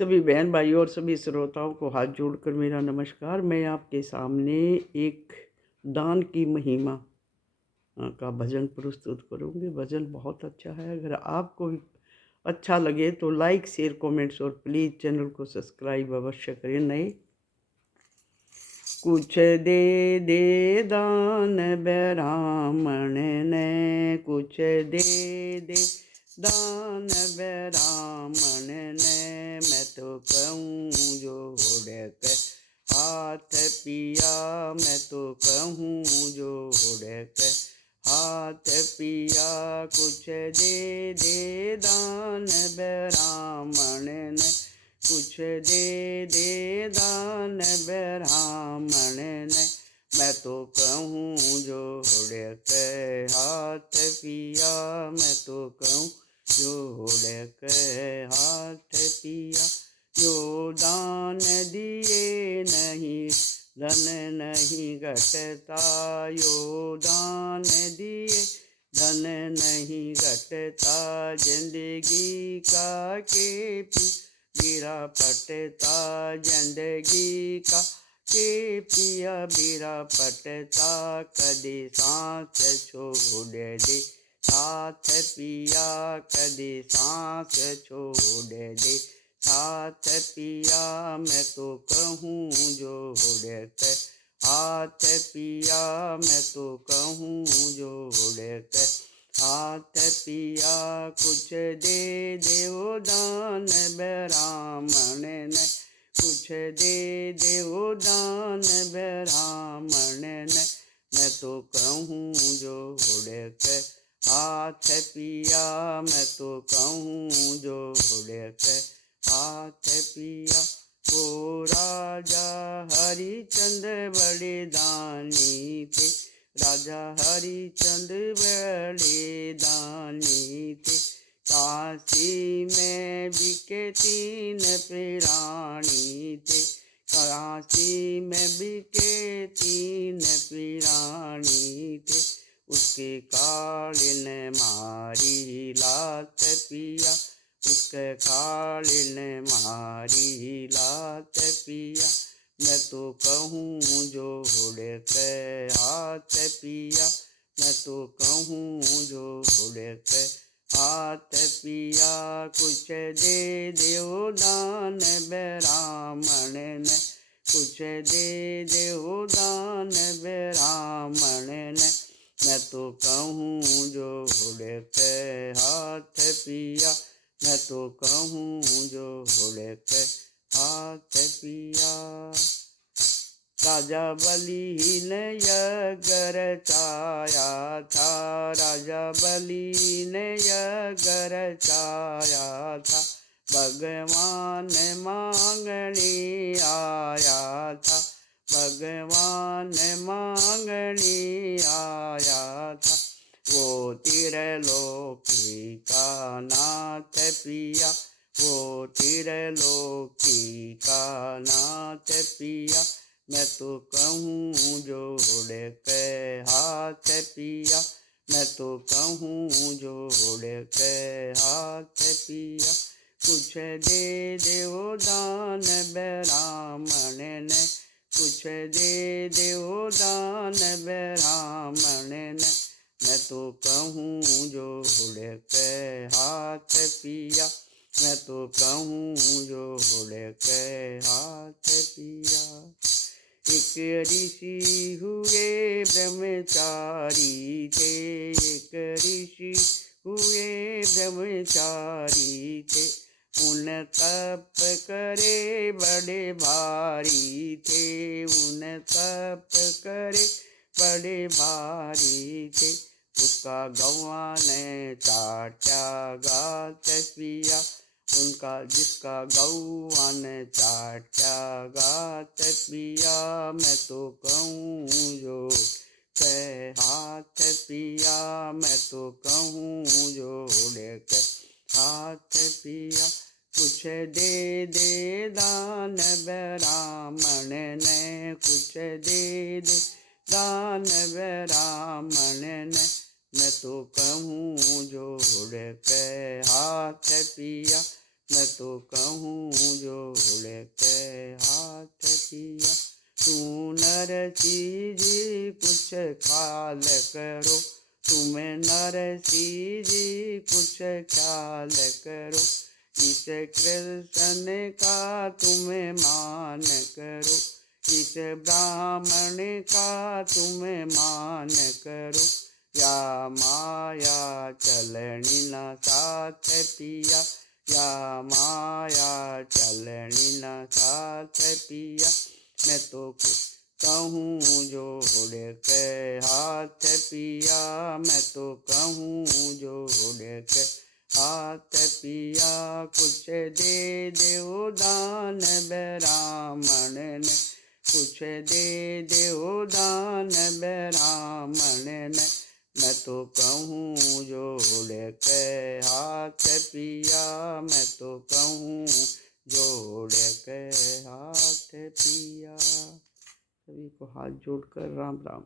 सभी बहन भाइयों और सभी श्रोताओं को हाथ जोड़कर मेरा नमस्कार। मैं आपके सामने एक दान की महिमा का भजन प्रस्तुत करूँगी। भजन बहुत अच्छा है। अगर आपको अच्छा लगे तो लाइक, शेयर, कमेंट्स और प्लीज़ चैनल को सब्सक्राइब अवश्य करें। नए कुछ दे दे दान ब्राह्मण ने, कुछ दे दे दान ब्राह्मण ने। मैं तो कहूँ जोड़ के हाथ पिया, मैं तो कहूँ जोड़ के हाथ पिया। कुछ दे दे दान ब्राह्मण ने, कुछ दे दे दान ब्राह्मण ने। मैं तो कहूँ जोड़ के हाथ पिया, मैं तो कहूँ जोड़ के हाथ पिया। जो दान दिए नहीं धन नहीं घटता, यो दान दिए धन नहीं घटता। जिंदगी का के बीरा पटता, जिंदगी का के पिया बीरा पटता। कदी सांस छोड़ दे साथ पिया, कदी सांस छोड़ दे साथ पिया। मैं तो कहूँ जोड़ के हाथ पिया, मैं तो कहूँ जोड़ के हाथ पिया। कुछ दे देवो दान ब्राह्मण ने, कुछ दे देवो दान ब्राह्मण ने। मैं तो कहूँ जोड़ के हाथ पिया, मैं तो कहूँ जोड़ के हाथ पिया। वो राजा हरिचंद्र बड़े दानी थे, राजा हरिचंद्र बड़े दानी थे। काशी में बिके 3 प्राणी थे, काशी में बिके 3 प्राणी थे। उसके काले ने मारी लात पिया, उसके काले ने मारी लात पिया। मैं तो कहूँ जोड़ के हाथ पिया, मैं तो कहूँ जोड़ के हाथ पिया। कुछ दे देवो दान ब्राह्मण ने, कुछ दे देवो दान ब्राह्मण ने। मैं तो कहूँ जोड़ के हाथ पिया, मैं तो कहूँ जोड़ के हाथ पिया। राजा बलि ने यज्ञ रचाया था, राजा बलि ने यज्ञ रचाया था। भगवान मांगने आया था, भगवान मांगने आया था। वो त्रिलोकी का नाथ पिया, वो त्रिलोकी का नाथ पिया। मैं तो कहूँ जोड़ के हाथ पिया, मैं तो कहूँ जोड़ के हाथ पिया। कुछ दे देवो दान ब्राह्मण ने, कुछ दे देवो दान ब्राह्मण ने। मैं तो कहूँ जोड़ के हाथ पिया, मैं तो कहूँ जोड़ के हाथ पिया। एक ऋषि हुए ब्रह्मचारी थे, एक ऋषि हुए ब्रह्मचारी थे। उन तप करे बड़े भारी थे, उन तप करे बड़े भारी थे। उसका गौवा ने चाटा गात पिया, उनका जिसका गौवा ने चाटा गात पिया। मैं तो कहूँ जोड़ के हाथ पिया, मैं तो कहूँ जोड़ के हाथ पिया। कुछ दे दे दान ब्राह्मण ने, कुछ दे दे दान ब्राह्मण ने। मैं तो कहूँ जोड़ के हाथ पिया, मैं तो कहूँ जोड़ के हाथ पिया। तू नरसी जी कुछ ख्याल करो, तुम्हें नरसी जी कुछ ख्याल करो। इस कृष्ण का तुम्हें मान करो, इस ब्राह्मण का तुम्हें मान करो। या माया चलनी न साथ पिया, या माया चलनी न साथ पिया। मैं तो कहूँ जोड़ के हाथ पिया, मैं तो कहूँ जोड़ के हाथ पिया। कुछ दे दो दान ब्राह्मण ने, कुछ दे दो दान ब्राह्मण ने। मैं तो कहूँ जोड़ के हाथ पिया, मैं तो कहूँ जोड़ के हाथ पिया। सभी को हाथ जोड़कर राम राम।